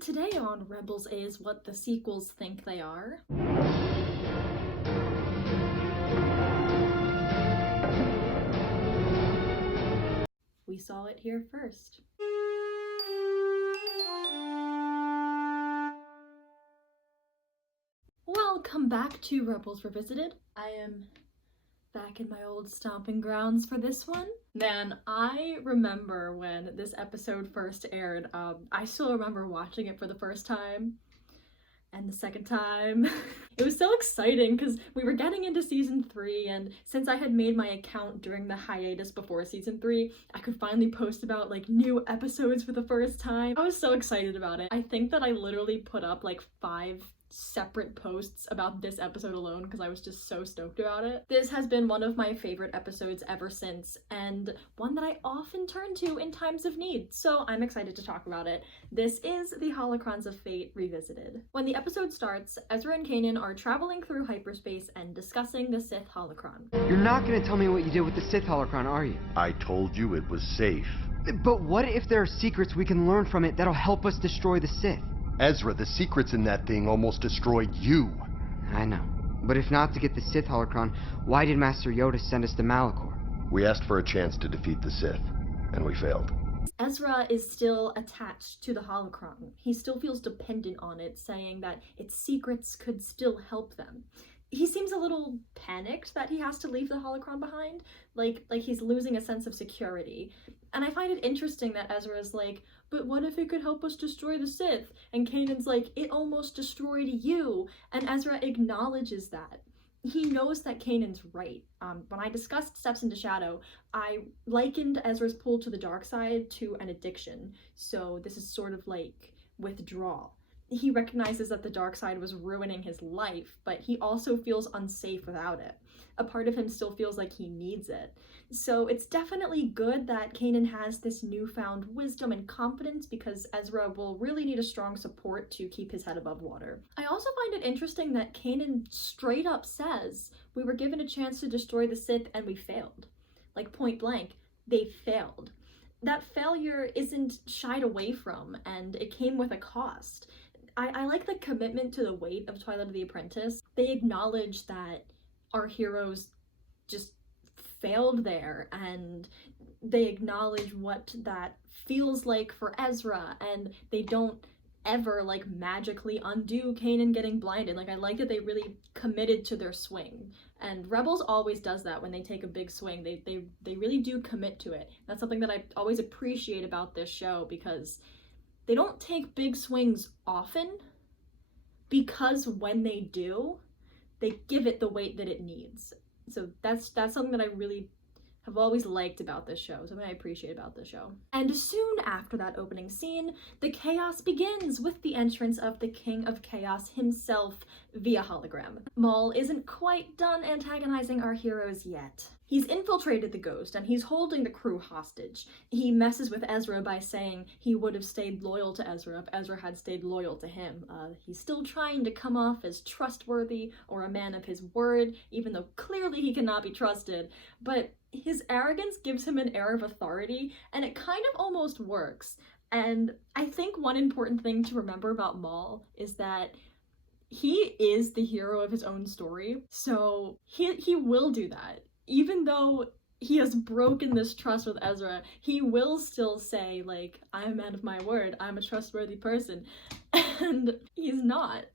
And today on Rebels is what the sequels think they are. We saw it here first. Welcome back to Rebels Revisited. I am back in my old stomping grounds for this one. Man, I remember when this episode first aired. I still remember watching it for the first time and the second time. It was so exciting because we were getting into season 3, and since I had made my account during the hiatus before season 3, I could finally post about like new episodes for the first time. I was so excited about it. I think that I literally put up like 5 separate posts about this episode alone because I was just so stoked about it. This has been one of my favorite episodes ever since, and one that I often turn to in times of need, so I'm excited to talk about it. This is the Holocrons of Fate Revisited. When the episode starts, Ezra and Kanan are traveling through hyperspace and discussing the Sith holocron. You're not gonna tell me what you did with the Sith holocron, are you? I told you it was safe. But what if there are secrets we can learn from it that'll help us destroy the Sith? Ezra, the secrets in that thing almost destroyed you. I know. But if not to get the Sith holocron, why did Master Yoda send us to Malachor? We asked for a chance to defeat the Sith, and we failed. Ezra is still attached to the holocron. He still feels dependent on it, saying that its secrets could still help them. He seems a little panicked that he has to leave the holocron behind, like he's losing a sense of security. And I find it interesting that Ezra's like, but what if it could help us destroy the Sith? And Kanan's like, it almost destroyed you. And Ezra acknowledges that. He knows that Kanan's right. When I discussed Steps into Shadow, I likened Ezra's pull to the dark side to an addiction. So this is sort of like withdrawal. He recognizes that the dark side was ruining his life, but he also feels unsafe without it. A part of him still feels like he needs it. So it's definitely good that Kanan has this newfound wisdom and confidence, because Ezra will really need a strong support to keep his head above water. I also find it interesting that Kanan straight up says, we were given a chance to destroy the Sith and we failed. Like point blank, they failed. That failure isn't shied away from, and it came with a cost. I like the commitment to the weight of Twilight of the Apprentice. They acknowledge that our heroes just failed there, and they acknowledge what that feels like for Ezra, and they don't ever like magically undo Kanan getting blinded. Like, I like that they really committed to their swing, and Rebels always does that. When they take a big swing, they really do commit to it. That's something that I always appreciate about this show, because they don't take big swings often, because when they do, they give it the weight that it needs. So that's something that I really have always liked about this show, something I appreciate about this show. And soon after that opening scene, the chaos begins with the entrance of the King of Chaos himself via hologram. Maul isn't quite done antagonizing our heroes yet. He's infiltrated the Ghost, and he's holding the crew hostage. He messes with Ezra by saying he would have stayed loyal to Ezra if Ezra had stayed loyal to him. He's still trying to come off as trustworthy or a man of his word, even though clearly he cannot be trusted. But his arrogance gives him an air of authority, and it kind of almost works. And I think one important thing to remember about Maul is that he is the hero of his own story, so he will do that. Even though he has broken this trust with Ezra, he will still say, like, I'm a man of my word, I'm a trustworthy person, and he's not.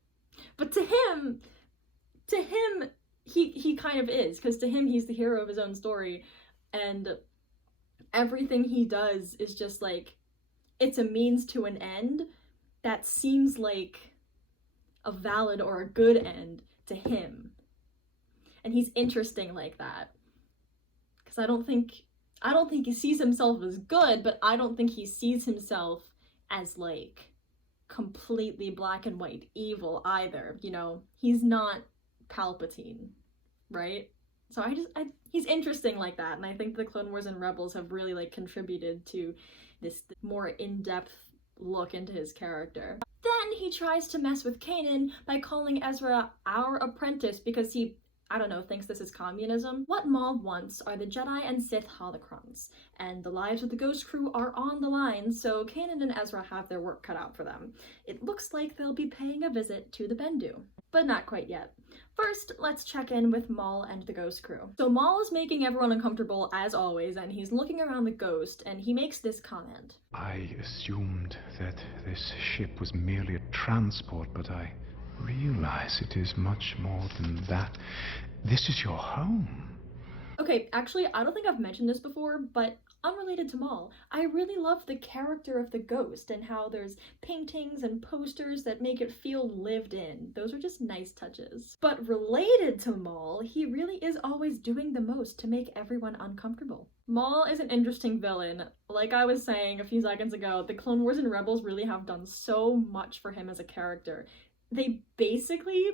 But to him, he kind of is, because to him, he's the hero of his own story, and everything he does is just like, it's a means to an end that seems like a valid or a good end to him. And he's interesting like that. Because I don't think he sees himself as good, but I don't think he sees himself as like completely black and white evil either. You know, he's not Palpatine, right? So he's interesting like that, and I think the Clone Wars and Rebels have really like contributed to this more in-depth look into his character. Then he tries to mess with Kanan by calling Ezra our apprentice, because he I don't know, thinks this is communism. What Maul wants are the Jedi and Sith holocrons, and the lives of the Ghost Crew are on the line, so Kanan and Ezra have their work cut out for them. It looks like they'll be paying a visit to the Bendu, but not quite yet. First, let's check in with Maul and the Ghost Crew. So Maul is making everyone uncomfortable as always, and he's looking around the Ghost, and he makes this comment. I assumed that this ship was merely a transport, but I realize it is much more than that. This is your home. Okay, actually, I don't think I've mentioned this before, but unrelated to Maul, I really love the character of the Ghost and how there's paintings and posters that make it feel lived in. Those are just nice touches. But related to Maul, he really is always doing the most to make everyone uncomfortable. Maul is an interesting villain. Like I was saying a few seconds ago, the Clone Wars and Rebels really have done so much for him as a character. They basically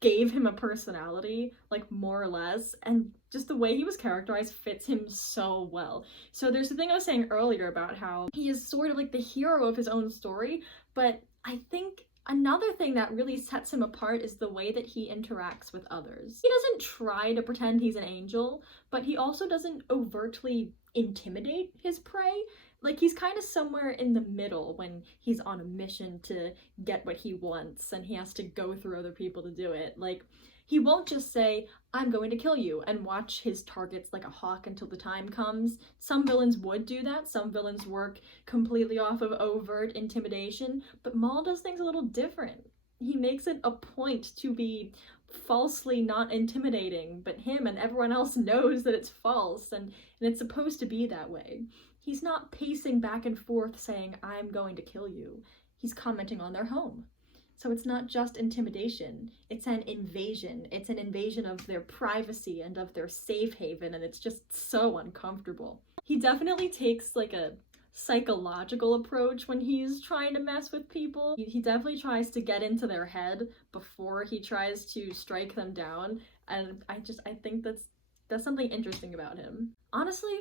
gave him a personality, like, more or less, and just the way he was characterized fits him so well. So there's the thing I was saying earlier about how he is sort of like the hero of his own story, but I think another thing that really sets him apart is the way that he interacts with others. He doesn't try to pretend he's an angel, but he also doesn't overtly intimidate his prey. Like, he's kind of somewhere in the middle when he's on a mission to get what he wants and he has to go through other people to do it. Like, he won't just say, I'm going to kill you, and watch his targets like a hawk until the time comes. Some villains would do that. Some villains work completely off of overt intimidation, but Maul does things a little different. He makes it a point to be falsely not intimidating, but him and everyone else knows that it's false, and it's supposed to be that way. He's not pacing back and forth saying, I'm going to kill you. He's commenting on their home. So it's not just intimidation, it's an invasion. It's an invasion of their privacy and of their safe haven, and it's just so uncomfortable. He definitely takes like a psychological approach when he's trying to mess with people. He definitely tries to get into their head before he tries to strike them down, and I think that's something interesting about him. Honestly,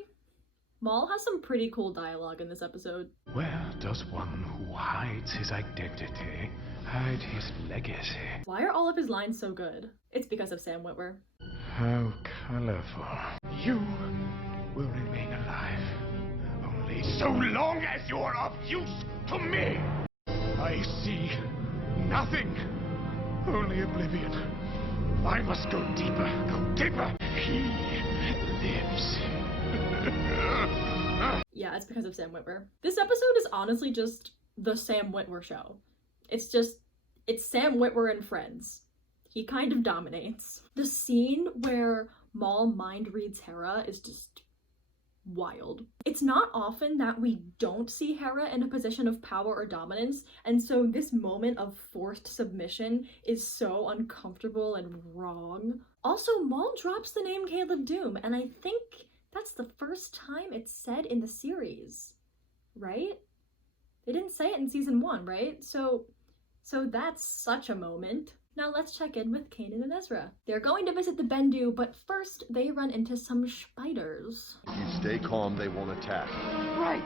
Maul has some pretty cool dialogue in this episode. Where does one who hides his identity hide his legacy? Why are all of his lines so good? It's because of Sam Witwer. How colorful. You will remain alive only so long as you're of use to me. I see nothing, only oblivion. I must go deeper, go deeper. He lives. Yeah, it's because of Sam Witwer. This episode is honestly just the Sam Witwer show. It's Sam Witwer and friends. He kind of dominates. The scene where Maul mind reads Hera is just wild. It's not often that we don't see Hera in a position of power or dominance, and so this moment of forced submission is so uncomfortable and wrong. Also, Maul drops the name Caleb Doom, and I think that's the first time it's said in the series, right? They didn't say it in season 1, right? So that's such a moment. Now let's check in with Kanan and Ezra. They're going to visit the Bendu, but first they run into some spiders. You stay calm, they won't attack. Right!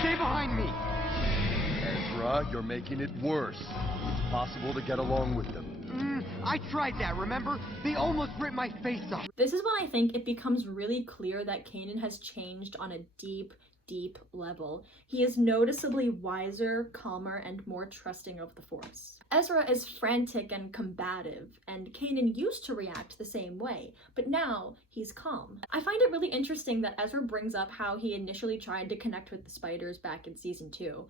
Stay behind me! Ezra, you're making it worse. It's possible to get along with them. I tried that, remember? They almost ripped my face off. This is when I think it becomes really clear that Kanan has changed on a deep level. He is noticeably wiser, calmer, and more trusting of the Force. Ezra is frantic and combative, and Kanan used to react the same way, but now he's calm. I find it really interesting that Ezra brings up how he initially tried to connect with the spiders back in season 2.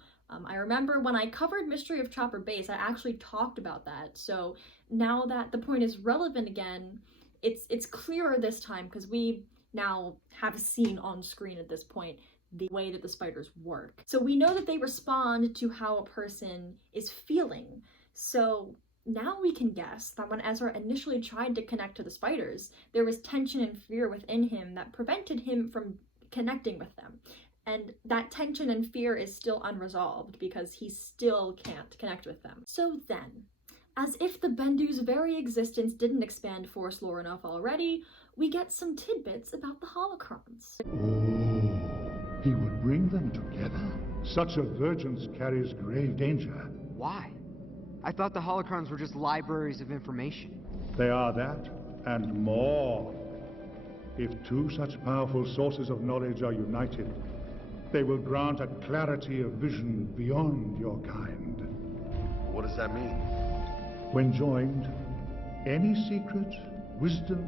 I remember when I covered Mystery of Chopper Base, I actually talked about that, so now that the point is relevant again, it's clearer this time because we now have seen on screen at this point the way that the spiders work. So we know that they respond to how a person is feeling. So now we can guess that when Ezra initially tried to connect to the spiders, there was tension and fear within him that prevented him from connecting with them. And that tension and fear is still unresolved because he still can't connect with them. So then, as if the Bendu's very existence didn't expand Force lore enough already, we get some tidbits about the Holocrons. Oh, he would bring them together? Such a divergence carries grave danger. Why? I thought the holocrons were just libraries of information. They are that, and more. If two such powerful sources of knowledge are united, they will grant a clarity of vision beyond your kind. What does that mean? When joined, any secret, wisdom,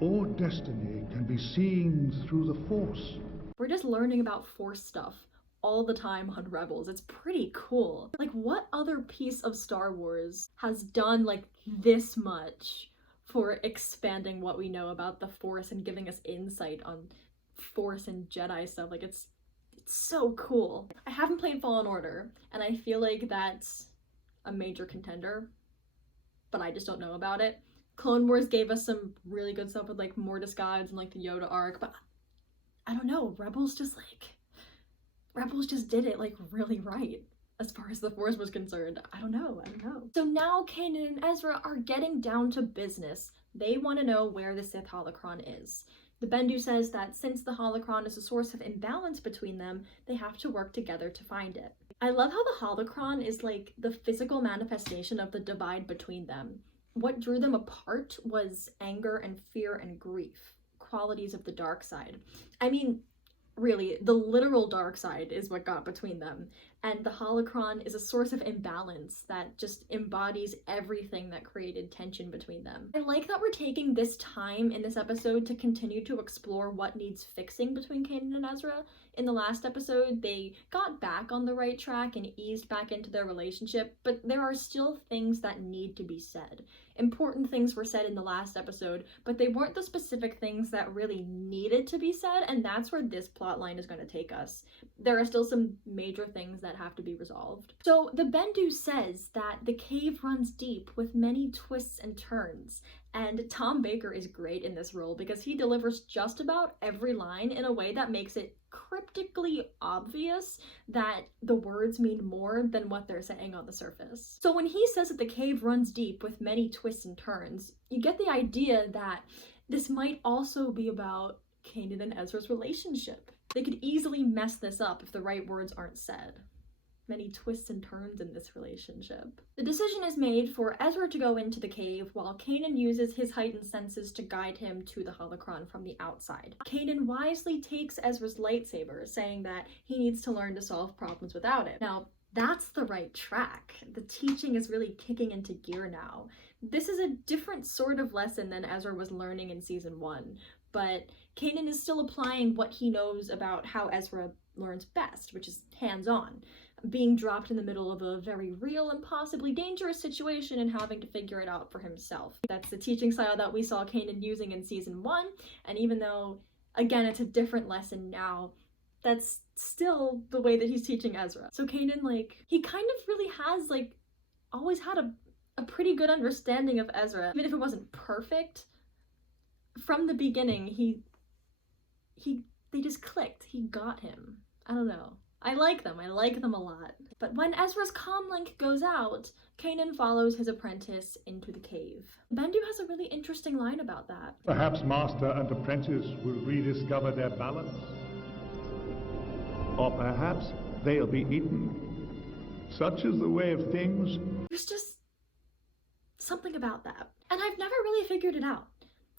or destiny can be seen through the Force. We're just learning about Force stuff all the time on Rebels. It's pretty cool. Like, what other piece of Star Wars has done like this much for expanding what we know about the Force and giving us insight on Force and Jedi stuff? Like, it's so cool. I haven't played Fallen Order, and I feel like that's a major contender, but I just don't know about it. Clone Wars gave us some really good stuff with like Mortis Guides and like the Yoda arc, but I don't know, Rebels just did it like really right as far as the Force was concerned. I don't know. So now Kanan and Ezra are getting down to business. They want to know where the Sith holocron is. The Bendu says that since the holocron is a source of imbalance between them, they have to work together to find it. I love how the holocron is like the physical manifestation of the divide between them. What drew them apart was anger and fear and grief, qualities of the dark side. I mean, really, the literal dark side is what got between them, and the holocron is a source of imbalance that just embodies everything that created tension between them. I like that we're taking this time in this episode to continue to explore what needs fixing between Kanan and Ezra. In the last episode, they got back on the right track and eased back into their relationship, but there are still things that need to be said. Important things were said in the last episode, but they weren't the specific things that really needed to be said, and that's where this plotline is going to take us. There are still some major things that have to be resolved. So the Bendu says that the cave runs deep with many twists and turns, and Tom Baker is great in this role because he delivers just about every line in a way that makes it cryptically obvious that the words mean more than what they're saying on the surface. So when he says that the cave runs deep with many twists and turns, you get the idea that this might also be about Kanan and Ezra's relationship. They could easily mess this up if the right words aren't said. Many twists and turns in this relationship. The decision is made for Ezra to go into the cave while Kanan uses his heightened senses to guide him to the holocron from the outside. Kanan wisely takes Ezra's lightsaber, saying that he needs to learn to solve problems without it. Now, that's the right track. The teaching is really kicking into gear now. This is a different sort of lesson than Ezra was learning in season 1, but Kanan is still applying what he knows about how Ezra learns best, which is hands-on. Being dropped in the middle of a very real and possibly dangerous situation and having to figure it out for himself. That's the teaching style that we saw Kanan using in season 1, and even though, again, it's a different lesson now, that's still the way that he's teaching Ezra. So Kanan, he kind of really has, always had a pretty good understanding of Ezra. Even if it wasn't perfect, from the beginning, they just clicked. He got him. I don't know. I like them a lot. But when Ezra's comlink goes out, Kanan follows his apprentice into the cave. Bendu has a really interesting line about that. Perhaps master and apprentice will rediscover their balance. Or perhaps they'll be eaten. Such is the way of things. There's just something about that. And I've never really figured it out.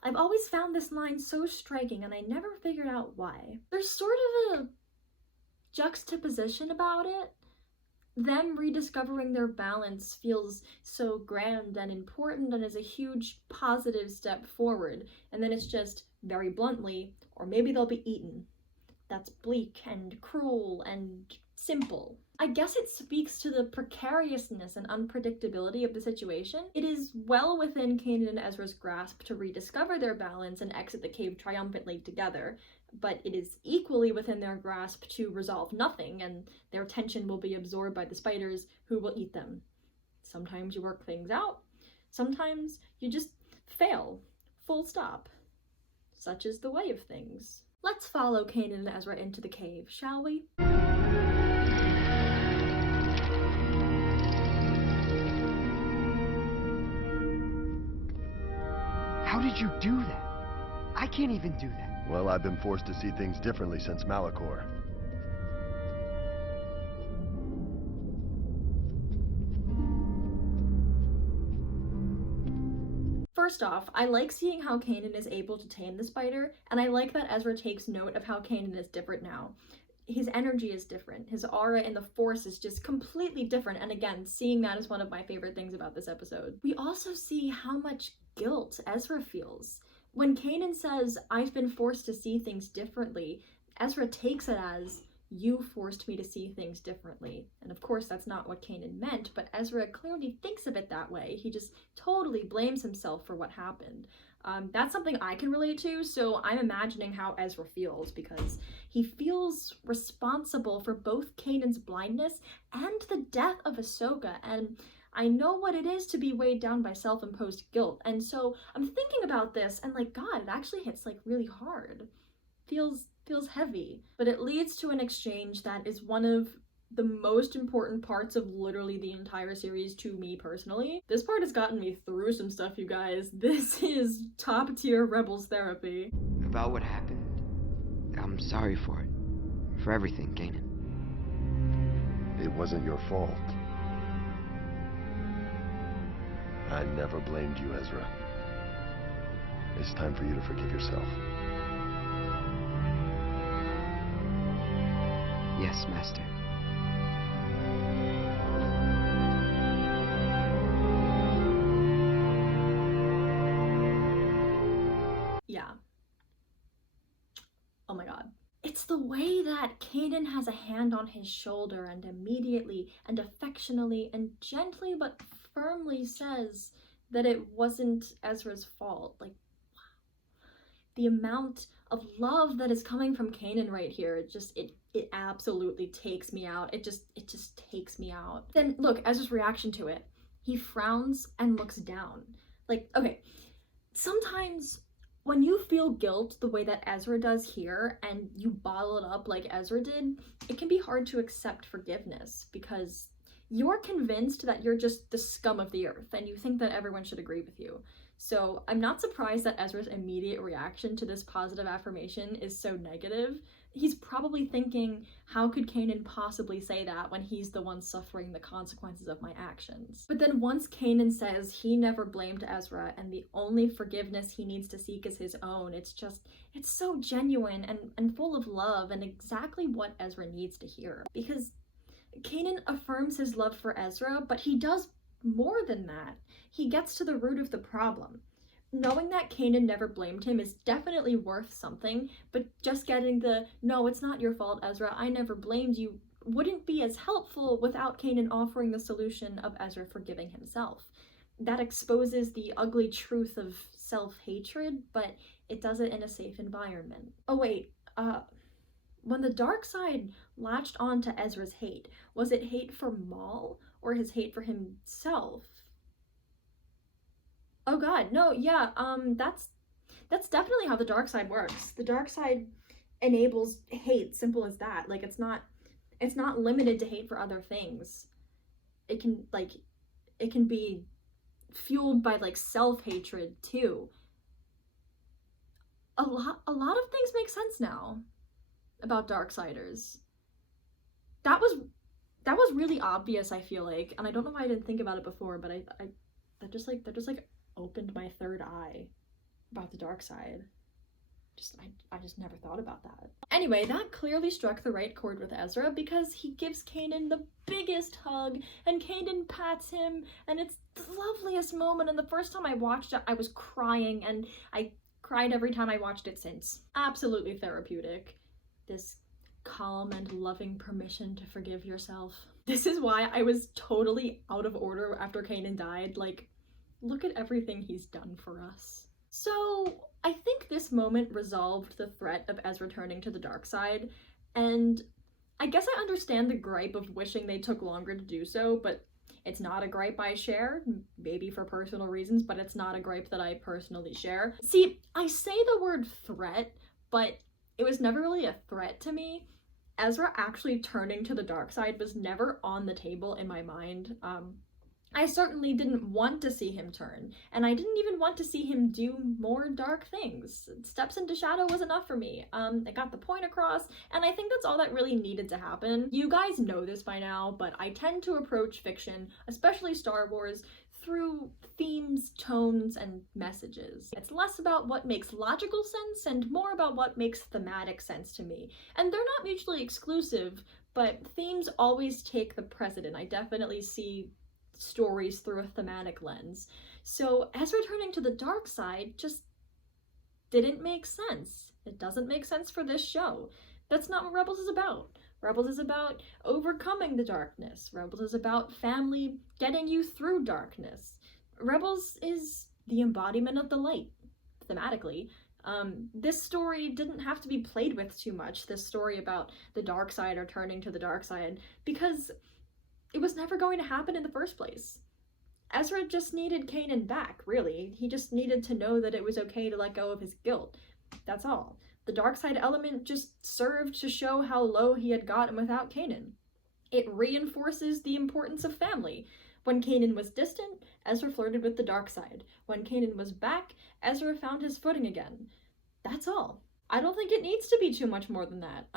I've always found this line so striking, and I never figured out why. There's sort of a juxtaposition about it. Them rediscovering their balance feels so grand and important and is a huge positive step forward, and then it's just very bluntly, or maybe they'll be eaten. That's bleak and cruel and simple. I guess it speaks to the precariousness and unpredictability of the situation. It is well within Kanan and Ezra's grasp to rediscover their balance and exit the cave triumphantly together, but it is equally within their grasp to resolve nothing, and their tension will be absorbed by the spiders who will eat them. Sometimes you work things out, sometimes you just fail. Full stop. Such is the way of things. Let's follow Kanan and Ezra into the cave, shall we? How did you do that? I can't even do that. Well, I've been forced to see things differently since Malachor. First off, I like seeing how Kanan is able to tame the spider, and I like that Ezra takes note of how Kanan is different now. His energy is different, his aura and the force is just completely different, and again, seeing that is one of my favorite things about this episode. We also see how much guilt Ezra feels. When Kanan says, "I've been forced to see things differently," Ezra takes it as, "You forced me to see things differently." And of course, that's not what Kanan meant, but Ezra clearly thinks of it that way. He just totally blames himself for what happened. That's something I can relate to, so I'm imagining how Ezra feels, because he feels responsible for both Kanan's blindness and the death of Ahsoka, and I know what it is to be weighed down by self-imposed guilt, and so I'm thinking about this, and like, God, it actually hits like really hard. Feels heavy. But it leads to an exchange that is one of the most important parts of literally the entire series to me personally. This part has gotten me through some stuff, you guys. This is top tier Rebels therapy. About what happened, I'm sorry for it. For everything, Kanan. It wasn't your fault. I never blamed you, Ezra. It's time for you to forgive yourself. Yes, Master. Yeah. Oh my god. It's the way that Kanan has a hand on his shoulder and immediately and affectionately and gently but firmly says that it wasn't Ezra's fault. Like, wow. The amount of love that is coming from Kanan right here, it absolutely takes me out. It just takes me out. Then look, Ezra's reaction to it. He frowns and looks down. Like, okay, sometimes when you feel guilt the way that Ezra does here and you bottle it up like Ezra did, it can be hard to accept forgiveness because you're convinced that you're just the scum of the earth and you think that everyone should agree with you. So I'm not surprised that Ezra's immediate reaction to this positive affirmation is so negative. He's probably thinking, how could Kanan possibly say that when he's the one suffering the consequences of my actions? But then once Kanan says he never blamed Ezra and the only forgiveness he needs to seek is his own, it's so genuine and full of love and exactly what Ezra needs to hear. Because Kanan affirms his love for Ezra, but he does more than that. He gets to the root of the problem. Knowing that Kanan never blamed him is definitely worth something, but just getting the, "No, it's not your fault, Ezra, I never blamed you," wouldn't be as helpful without Kanan offering the solution of Ezra forgiving himself. That exposes the ugly truth of self-hatred, but it does it in a safe environment. Oh wait, when the dark side latched on to Ezra's hate, was it hate for Maul or his hate for himself? Oh god, no, yeah, that's definitely how the dark side works. The dark side enables hate, simple as that. Like, it's not limited to hate for other things. It can be fueled by like self-hatred too. A lot of things make sense now about Darksiders. That was really obvious, I feel like, and I don't know why I didn't think about it before, but that just opened my third eye about the dark side. I just never thought about that. Anyway, that clearly struck the right chord with Ezra because he gives Kanan the biggest hug and Kanan pats him and it's the loveliest moment, and the first time I watched it I was crying and I cried every time I watched it since. Absolutely therapeutic. This calm and loving permission to forgive yourself. This is why I was totally out of order after Kanan died. Like, look at everything he's done for us. So I think this moment resolved the threat of Ezra turning to the dark side, and I guess I understand the gripe of wishing they took longer to do so, but it's not a gripe I share, maybe for personal reasons, but it's not a gripe that I personally share. See, I say the word threat, but it was never really a threat to me. Ezra actually turning to the dark side was never on the table in my mind. I certainly didn't want to see him turn, and I didn't even want to see him do more dark things. Steps into Shadow was enough for me. It got the point across, and I think that's all that really needed to happen. You guys know this by now, but I tend to approach fiction, especially Star Wars, through themes, tones, and messages. It's less about what makes logical sense and more about what makes thematic sense to me. And they're not mutually exclusive, but themes always take the precedent. I definitely see stories through a thematic lens. So Ezra turning to the dark side just didn't make sense. It doesn't make sense for this show. That's not what Rebels is about. Rebels is about overcoming the darkness. Rebels is about family getting you through darkness. Rebels is the embodiment of the light, thematically. This story didn't have to be played with too much, this story about the dark side or turning to the dark side, because it was never going to happen in the first place. Ezra just needed Kanan back, really. He just needed to know that it was okay to let go of his guilt. That's all. The dark side element just served to show how low he had gotten without Kanan. It reinforces the importance of family. When Kanan was distant, Ezra flirted with the dark side. When Kanan was back, Ezra found his footing again. That's all. I don't think it needs to be too much more than that.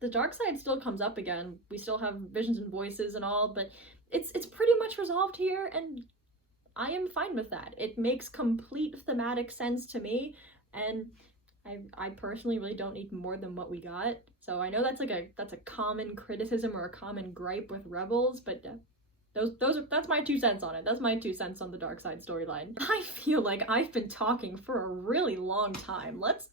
The dark side still comes up again. We still have visions and voices and all, but it's pretty much resolved here, and I am fine with that. It makes complete thematic sense to me, and I personally really don't need more than what we got. So I know that's a common criticism or a common gripe with Rebels, but that's my 2 cents on it. That's my 2 cents on the dark side storyline. I feel like I've been talking for a really long time. Let's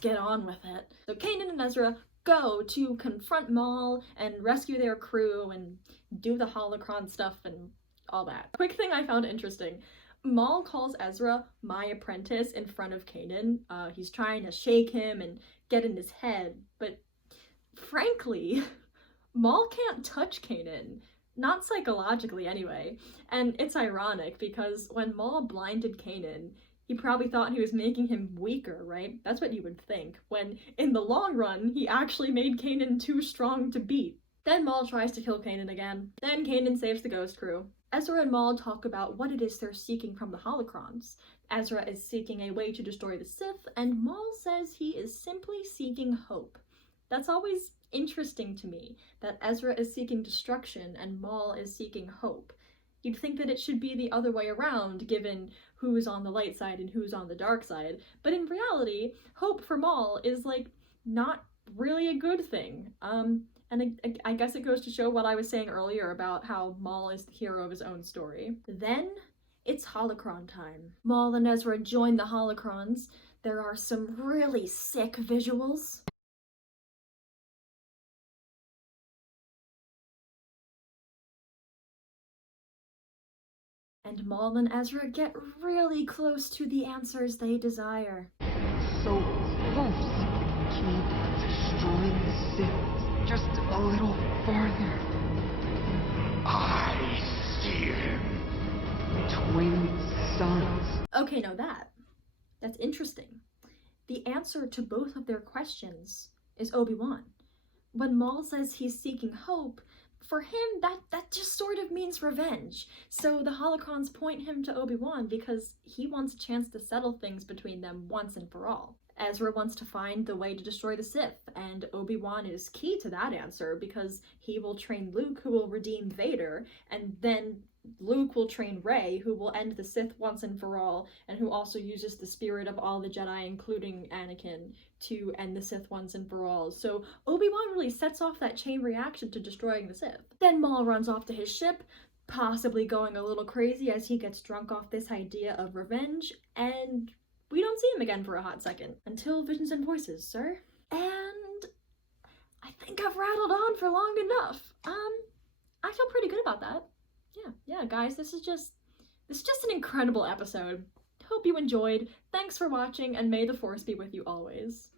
get on with it. So Kanan and Ezra go to confront Maul and rescue their crew and do the holocron stuff and all that. Quick thing I found interesting. Maul calls Ezra my apprentice in front of Kanan. He's trying to shake him and get in his head, but frankly, Maul can't touch Kanan. Not psychologically anyway. And it's ironic because when Maul blinded Kanan, he probably thought he was making him weaker, right? That's what you would think, when in the long run, he actually made Kanan too strong to beat. Then Maul tries to kill Kanan again. Then Kanan saves the Ghost Crew. Ezra and Maul talk about what it is they're seeking from the Holocrons. Ezra is seeking a way to destroy the Sith, and Maul says he is simply seeking hope. That's always interesting to me, that Ezra is seeking destruction and Maul is seeking hope. You'd think that it should be the other way around, given who's on the light side and who's on the dark side, but in reality, hope for Maul is, not really a good thing. And I guess it goes to show what I was saying earlier about how Maul is the hero of his own story. Then, it's Holocron time. Maul and Ezra join the Holocrons. There are some really sick visuals. And Maul and Ezra get really close to the answers they desire. So close. Keep destroying the Sith just a little farther. I see him. Twin sons. Okay, now that's interesting. The answer to both of their questions is Obi-Wan. When Maul says he's seeking hope, for him, that just sort of means revenge. So the Holocrons point him to Obi-Wan because he wants a chance to settle things between them once and for all. Ezra wants to find the way to destroy the Sith, and Obi-Wan is key to that answer because he will train Luke, who will redeem Vader, and then Luke will train Rey, who will end the Sith once and for all, and who also uses the spirit of all the Jedi, including Anakin, to end the Sith once and for all. So Obi-Wan really sets off that chain reaction to destroying the Sith. Then Maul runs off to his ship, possibly going a little crazy as he gets drunk off this idea of revenge, and we don't see him again for a hot second. Until Visions and Voices, sir. And I think I've rattled on for long enough. I feel pretty good about that. Yeah, guys, this is just an incredible episode. Hope you enjoyed. Thanks for watching, and may the Force be with you always.